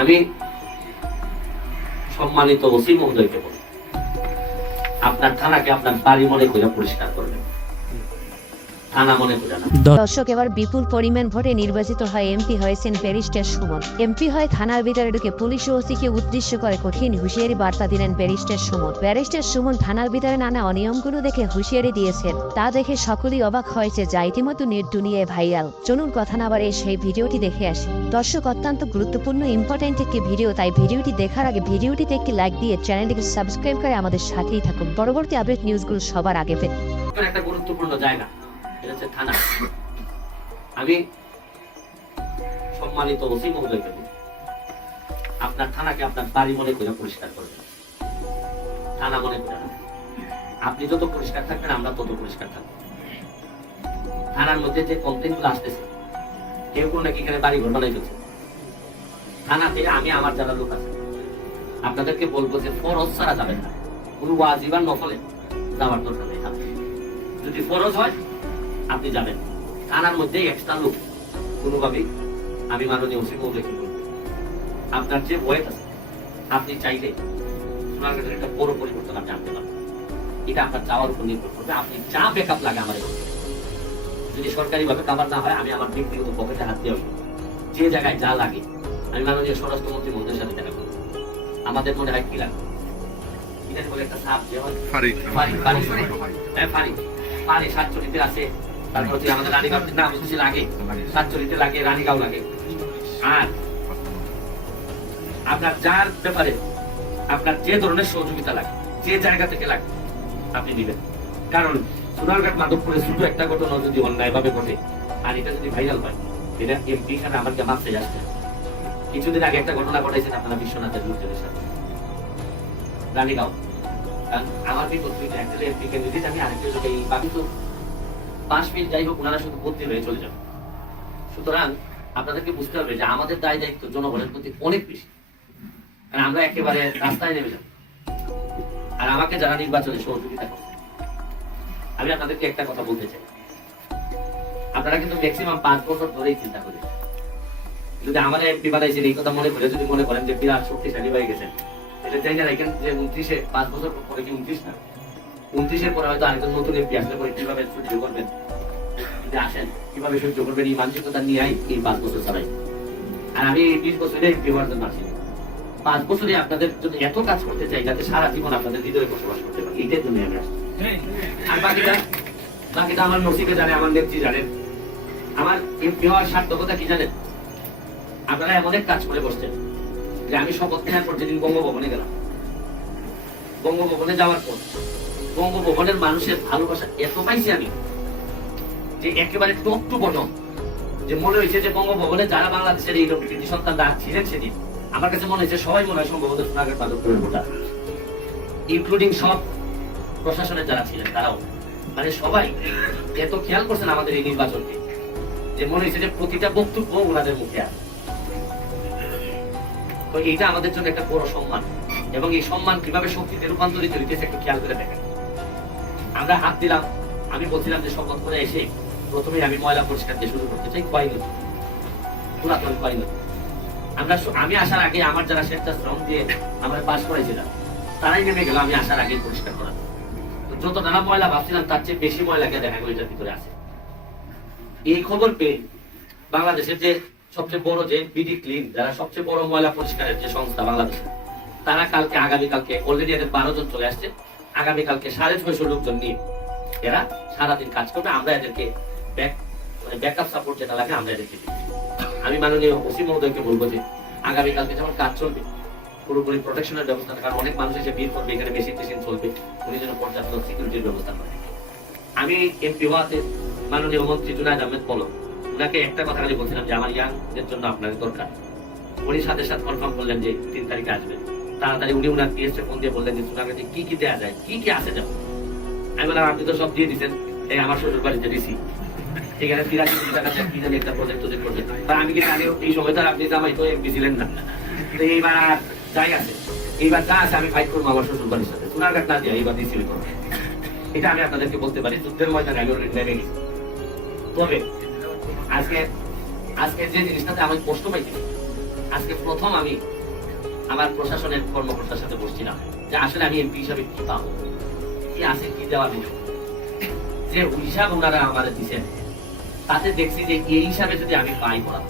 আমি সম্মানিত ওসি মহোদয়কে বলি, আপনার থানাকে আপনার বাড়ি মনে করে পরিষ্কার করবেন, থানা মনে করে না। দর্শক, এবার বিপুল পরিমাণ ভোটে নির্বাচিত হয় এমপি হয়েছেন ব্যারিস্টার সুমন। এমপি হয় থানার ভিতরে ঢুকে পুলিশ ও ওসিকে উদ্দেশ্য করে কঠিন হুঁশিয়ারি বার্তা দিলেন ব্যারিস্টার সুমন। ব্যারিস্টার সুমন থানার ভিতরে নানা অনিয়মগুলো দেখে হুঁশিয়ারি দিয়েছেন। তা দেখে সকলেই অবাক হয়েছে, যা ইতিমধ্যে নেট দুনিয়ায় ভাইরাল। চলুন কথা না বাড়িয়ে সেই ভিডিওটি দেখে আসি। দর্শক, অত্যন্ত গুরুত্বপূর্ণ ইম্পর্টেন্ট একটি ভিডিও, তাই ভিডিওটি দেখার আগে ভিডিওটিতে একটি লাইক দিয়ে চ্যানেলটিকে সাবস্ক্রাইব করে আমাদের সাথেই থাকুন পরবর্তী আপডেট নিউজগুলো সবার আগে পেতে। একটা গুরুত্বপূর্ণ জায়গা, এটা হচ্ছে থানা। আমি সম্মানিত ওসি মহোদয়কে বলি, আপনার থানাকে আপনার বাড়ি মনে করে পরিষ্কার করবেন, থানা মনে করে না। আপনি যত পরিষ্কার থাকবেন আমরা তত পরিষ্কার থাকবো। থানার মধ্যে যে কমপ্লেন গুলো আসতেছে, কেউ কোনো নাকি এখানে বাড়ি ঘর বানাই ফেলছে, থানা থেকে আমি আমার যারা লোক আছে আপনাদেরকে বলবো যে ফরজ ছাড়া যাবেন না, কোনো ওয়াজিব আর নফলে যাওয়ার দরকার নেই। যদি ফরজ হয় আপনি যাবেন, থানার মধ্যে এক্সট্রা লোক কোনোভাবেই আমি মাননীয় ওসি মহোদয়কে বলবো, আপনার যে বয়স আছে আপনি চাইলে সোনারগাঁয়ের একটা বড় পরিবর্তন আপনি আনতে পারবেন। এটা আপনার চাওয়ার উপর নির্ভর করবে, আপনি যা ব্যাকআপ লাগে আমার যদি সরকারি ভাবে কাভার না হয় আমি আমার ব্যক্তিগত পকেটে হাত দিয়ে আসবো, যে জায়গায় যা লাগে আমি মাননীয় স্বরাষ্ট্রমন্ত্রী মহোদয়ের সাথে দেখা করবো। আমাদের মনে হয় কি লাগে একটা সাপ যে হয় পানি ৪৭ আছে, তারপর হচ্ছে আমাদের রানীগাঁও নাম হচ্ছে লাগে ৪৭ লাগে, রানীগাঁও লাগে। আর আপনার যার ব্যাপারে আপনার যে ধরনের সহযোগিতা লাগে, যে জায়গা থেকে লাগে আপনি দিবেন। কারণ সোনারঘাট মাধবপুরে শুধু একটা ঘটনা যদি অন্যায় ভাবে ঘটে আর এটা যদি ভাইরাল হয়, এটা এমপি এখানে আমাকে মাপতে যাচ্ছে। কিছুদিন আগে একটা ঘটনা ঘটাইছেন আপনারা বিশ্বনাথের লোকজনের সাথে রানীগাঁও। আমার বিপদ এমপি ক্যান্ডিডেট, আমি আরেকটা লোক এই বাকি তো 5 মিনিট যাই হোক ওনারা শুধু বদলি হয়ে চলে যাবে। সুতরাং আপনাদেরকে বুঝতে হবে যে আমাদের দায় দায়িত্ব জনগণের প্রতি অনেক বেশি, কারণ আমরা একেবারে রাস্তায় নেমে যাব। আর আমাকে যারা নির্বাচনে সহযোগিতা করছে, আমি আপনাদেরকে একটা কথা বলতে চাই, আপনারা কিন্তু ম্যাক্সিমাম 5 বছর ধরেই চিন্তা করেন। যদি আমাদের এমপি বানাইছেন এই কথা মনে করে যদি মনে করেন যে বিরাট শক্তিশালী হয়ে গেছেন, এটা চাই না রাখেন যে 29-এ 5 বছর পরে কি 29 না 29-এর পরে হয়তো আরেকজন নতুন এমপি আসলে পরে কিভাবে সহ্য করবেন, যদি আসেন কিভাবে সহ্য করবেন, এই মানসিকতা নিয়ে এই 5 বছর চালাই। আর আমি এই 20 বছরে এমপি হওয়ার জন্য আসিনি, 5 বছরে আপনাদের জন্য এত কাজ করতে চাই যাতে সারা জীবন আপনাদের হৃদয়ে বসবাস করতে পারি, এইটার জন্য আমি আসছি। আর বাকিটা আমার নসিবে জানে, আমার নেত্রী জানেন। আমার এমপি হওয়ার সার্থকতা কি জানেন? আপনারা এমন এক কাজ করে বসছেন যে আমি শপথ নেওয়ার পর যেদিন বঙ্গভবনে গেলাম, বঙ্গভবনে যাওয়ার পর বঙ্গভবনের মানুষের ভালোবাসা এত পাইছি আমি যে একেবারে টপ টু বটম, যে মনে হয়েছে যে বঙ্গভবনে যারা বাংলাদেশের এই কৃতি সন্তানরা ছিলেন সেদিন আমার কাছে মনে হয়েছে সবাই মনে হয় সম্ভবত সোনারঘাট মাধবপুরের ভোটার, ইনক্লুডিং সব প্রশাসনের যারা ছিলেন তারাও, মানে সবাই এত খেয়াল করছেন আমাদের এই নির্বাচনকে যে মনে হয়েছে যে প্রতিটা বক্তব্য ওনাদের মুখে আছে। তো এইটা আমাদের জন্য একটা বড় সম্মান, এবং এই সম্মান কিভাবে শক্তিতে রূপান্তরিত হইতেছে একটু খেয়াল করে দেখেন। আমরা হাত দিলাম, আমি বলছিলাম যে শপথ করে এসে প্রথমে আমি ময়লা পরিষ্কার দিয়ে শুরু করতে চাই খোয়াই নদী, পুরাতন খোয়াই নদী। আমি আসার আগে আমার যারা স্বেচ্ছাশ্রম দিয়ে আমরা পাস করাইছিলাম তারাই নেমে গেল আমি আসার আগে পরিষ্কার করা। যত নানা ময়লা ভাবছিলাম তার চেয়ে বেশি ময়লাকে দেখা গেল এটার ভিতরে আছে। এই খবর পেয়ে বাংলাদেশের যে সবচেয়ে বড় যে বিডি ক্লিন, যারা সবচেয়ে বড় ময়লা পরিষ্কারের যে সংস্থা বাংলাদেশে, তারা আগামীকালকে অলরেডি এদের 12 জন চলে আসছে, আগামীকালকে 650 লোকজন নিয়ে এরা সারাদিন কাজ করবে। আমরা এদেরকে ব্যাকআপ সাপোর্ট যেটা লাগে আমরা এদেরকে দিই। আমি মাননীয় ওসি মহোদয়কে বলবো যে আগামীকালকে যখন কাজ চলবে পুরোপুরি প্রোটেকশনের ব্যবস্থা, কারণ অনেক মানুষ এসে ভিড় করবে, এখানে মেশিন টেশিন চলবে, উনি যেন পর্যাপ্ত সিকিউরিটির ব্যবস্থা করে। আমি এমপি হওয়াতে মাননীয় মন্ত্রী জুনায়েদ আহমেদ পলক, ওনাকে একটা কথা খালি বলছিলাম যে আমার ইয়াংদের জন্য আপনার দরকার। উনি সাথে সাথে কনফার্ম করলেন যে 3 তারিখে আসবেন। তাড়াতাড়ি উনি ওনার পিএসকে ফোন দিয়ে বললেন যে সোনারগাঁতে কি কি দেওয়া যায়, কি কি আসে যাবে। আমি বললাম আপনি তো সব দিয়ে দিচ্ছেন, এই আমার শ্বশুর বাড়িতে দিছি, এখানে 83 কোটি টাকা কি জানি একটা প্রজেক্ট করবে। আমি কিন্তু আগে এই সময় তো আপনি জামাই তো এমপি ছিলেন না, তো এইবার যাই আছে, এইবার যা আছে আমি ফাইট করবো আমার শ্বশুর বাড়ির সাথে, সোনারঘাট না দিয়ে এইবার রিসিভ করবো। এটা আমি আপনাদেরকে বলতে পারি, যুদ্ধের ময়দানে আমি অলরেডি নেমে গেছি। তবে আজকে যে জিনিসটাতে আমি কষ্ট পাইছি, আজকে প্রথম আমি আমার প্রশাসনের কর্মকর্তার সাথে বসছিলাম যে আসলে আমি এমপি হিসাবে কি পাবো, কি আছে, কি দেওয়ার নেই। যে হিসাব ওনারা আমাদের দিচ্ছেন তাতে দেখছি যে এই হিসাবে যদি আমি পাই বলা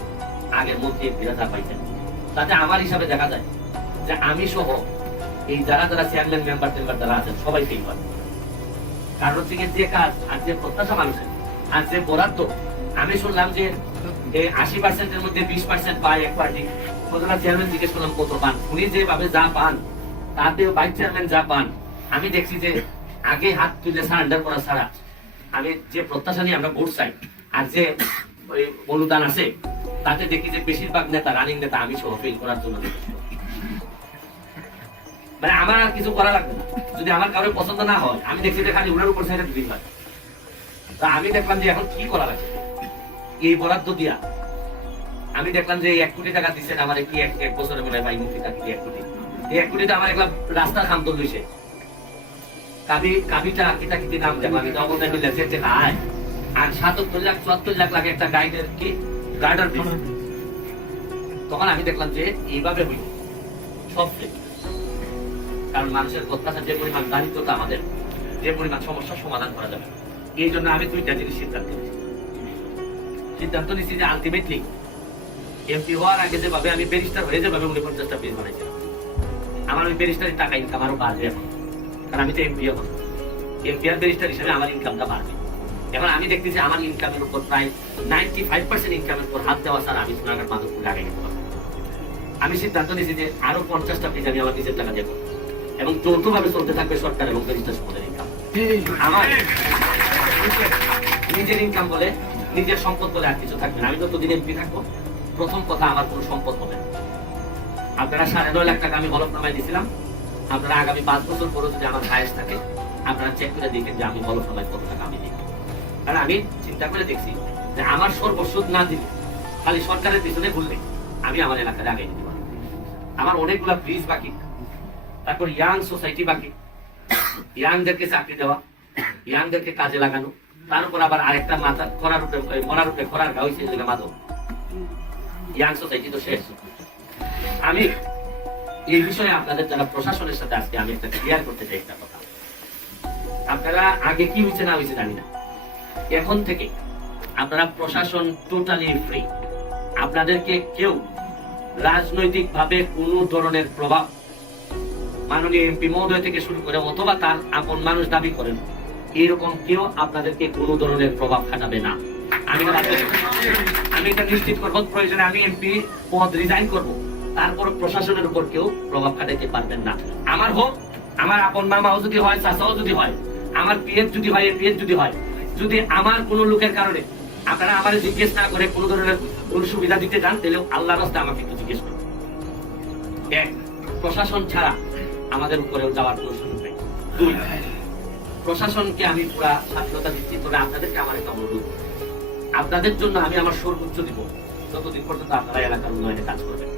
আগের মধ্যে এমপিরা যা পাইছেন, তাতে আমার হিসাবে দেখা যায় যে আমি সহ এই যারা যারা চেয়ারম্যান মেম্বার যারা আছেন সবাই ফেল করে। কারণ হচ্ছে যে কাজ আর যে প্রত্যাশা মানুষের আর যে বরাদ্দ, আমি শুনলাম যে 80%-এর মধ্যে 20% পায় এক পার্টি। প্রধান চেয়ারম্যান জিজ্ঞেস করলাম কত পান, উনি যেভাবে যা পান তাতেও ভাইস চেয়ারম্যান যা পান, আমি দেখছি যে আগে হাত তুলে সারেন্ডার করা ছাড়া আমি যে প্রত্যাশা নিয়ে আমরা ভোট চাই আর যে ওই অনুদান আছে তাতে দেখি যে বেশিরভাগ নেতা, রানিং নেতা আমি সহ ফেল করার জন্য মানে আমার আর কিছু করা লাগবে না। যদি আমার কারোর পছন্দ না হয়, আমি দেখছি যে খালি ওনার উপর সাইডে দিন হয়। তা আমি দেখলাম যে এখন কি করা লাগবে এই বরাদ্দ দিয়া। আমি দেখলাম যে 1 কোটি টাকা দিচ্ছেন আমার কি এক বছরে মনে হয় ভাই মুক্তি থাকি 1 কোটি। এই 1 কোটিতে আমার একটা রাস্তার খাম তো লইছে কাবিটা কিতা কিতি নাম দেখলাম, এটা অবদান মিলে যেতে খায়। আর ৭৭ লাখ ৭৪ লাখ লাগে একটা গাইডের কি গার্ডার ফিস। তখন আমি দেখলাম যে এইভাবে হইল সব ফেল। কারণ মানুষের প্রত্যাশা যে পরিমাণ দারিদ্রতা, আমাদের যে পরিমাণ সমস্যার সমাধান করা যাবে, এই জন্য আমি 2টা জিনিস সিদ্ধান্ত নিচ্ছি যে আলটিমেটলি এমপি হওয়ার আগে যেভাবে আমি ব্যারিস্টার হয়ে যেভাবে 49টা পেজ বানাইছিলাম, আমার ওই ব্যারিস্টারের টাকা ইনকাম আরো বাড়বে এখন। কারণ আমি তো এমপি এখন, এমপি আর ব্যারিস্টার হিসেবে আমার ইনকামটা বাড়বে। এখন আমি দেখতেছি আমার ইনকামের উপর প্রায় 95% ইনকামের উপর হাত দেওয়া ছাড়া আমি সোনারঘাট মাধবপুর আগে যেতে পারবো। আমি সিদ্ধান্ত নিয়েছি যে আরো 50টা পেজ আমি আমার নিজের টাকা দেবো এবং যৌথভাবে চলতে থাকবে সরকার এবং ব্যারিস্টার সম্পদের ইনকাম। আমার নিজের ইনকাম বলে, নিজের সম্পদ বলে আর কিছু থাকবে না। আমি যতদিন এমপি থাকবো, প্রথম কথা আমার কোনো সম্পদ হবে না। আপনারা 9.5 লাখ টাকা আমি হলফনামায় দিয়েছিলাম। আপনারা আগামী 5 বছর পরে যদি আমার হায়েস্ট থাকে, আপনারা চেক করে দেখেন যে আমি হলফনামায় কত টাকা আমি দিই। কারণ আমি চিন্তা করে দেখছি যে আমার সর্বসুদ না দিলে, খালি সরকারের পিছনে ঘুরলে আমি আমার এলাকায় আগে দিতে পারবো। আমার অনেকগুলা ব্রিজ বাকি, তারপর ইয়াং সোসাইটি বাকি, ইয়াংদেরকে চাকরি দেওয়া, ইয়াংদেরকে কাজে লাগানো, তার উপর আবার আরেকটা মাথা খরার উপরে মরার উপরে খরার গা হয়েছে মাধব। ইয়াং সোসাইটি তো শেষ। আমি এই বিষয়ে আপনাদের যারা প্রশাসনের সাথে আজকে আমি একটা ক্লিয়ার করতে চাই একটা কথা। আপনারা আগে কি হয়েছে না হয়েছে জানি না, এখন থেকে আপনারা প্রশাসন টোটালি ফ্রি। আপনাদেরকে কেউ রাজনৈতিক ভাবে কোন ধরনের প্রভাব, মাননীয় এমপি মহোদয় থেকে শুরু করে অথবা তার আপন মানুষ দাবি করেন, এরকম কেউ আপনাদেরকে কোনো ধরনের প্রভাব খাটাবে না। আমি এটা নিশ্চিত করবো, প্রয়োজনে আমি এমপি পদ রিজাইন করবো, তারপর প্রশাসনের উপর কেউ প্রভাব খাটাইতে পারবেন না। আমার হোক, আমার আপন মামাও যদি হয়, চাচাও যদি হয়, আমার পিএস যদি হয়, এমপিএস যদি হয়, যদি আমার কোনো লোকের কারণে আপনারা আমার জিজ্ঞেস না করে কোনো ধরনের কোন সুবিধা দিতে চান, তাহলে আল্লাহর রাস্তায় আমাকে একটু জিজ্ঞেস করুন। এক, প্রশাসন ছাড়া আমাদের উপরেও যাওয়ার কোনো সুযোগ নেই। 2, প্রশাসনকে আমি পুরা স্বাধীনতা দিচ্ছি, তবে আপনাদেরকে আমার একটা অনুরোধ, আপনাদের জন্য আমি আমার সর্বোচ্চ দিব যতদিন পর্যন্ত আপনারা এলাকার উন্নয়নে কাজ করবেন।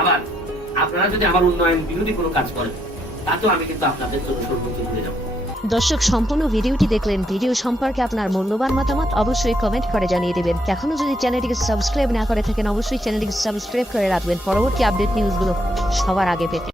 আবার আপনারা যদি আমার উন্নয়ন বিরোধী কোনো কাজ করেন, তাতেও আমি কিন্তু আপনাদের জন্য সর্বোচ্চ দিয়ে যাবো। দর্শক, সম্পূর্ণ ভিডিওটি দেখলেন। ভিডিও সম্পর্কে আপনার মূল্যবান মতামত অবশ্যই কমেন্ট করে জানিয়ে দেবেন। এখনো যদি চ্যানেলটিকে সাবস্ক্রাইব না করে থাকেন, অবশ্যই চ্যানেলটিকে সাবস্ক্রাইব করে রাখবেন পরবর্তী আপডেট নিউজগুলো সবার আগে পেতে।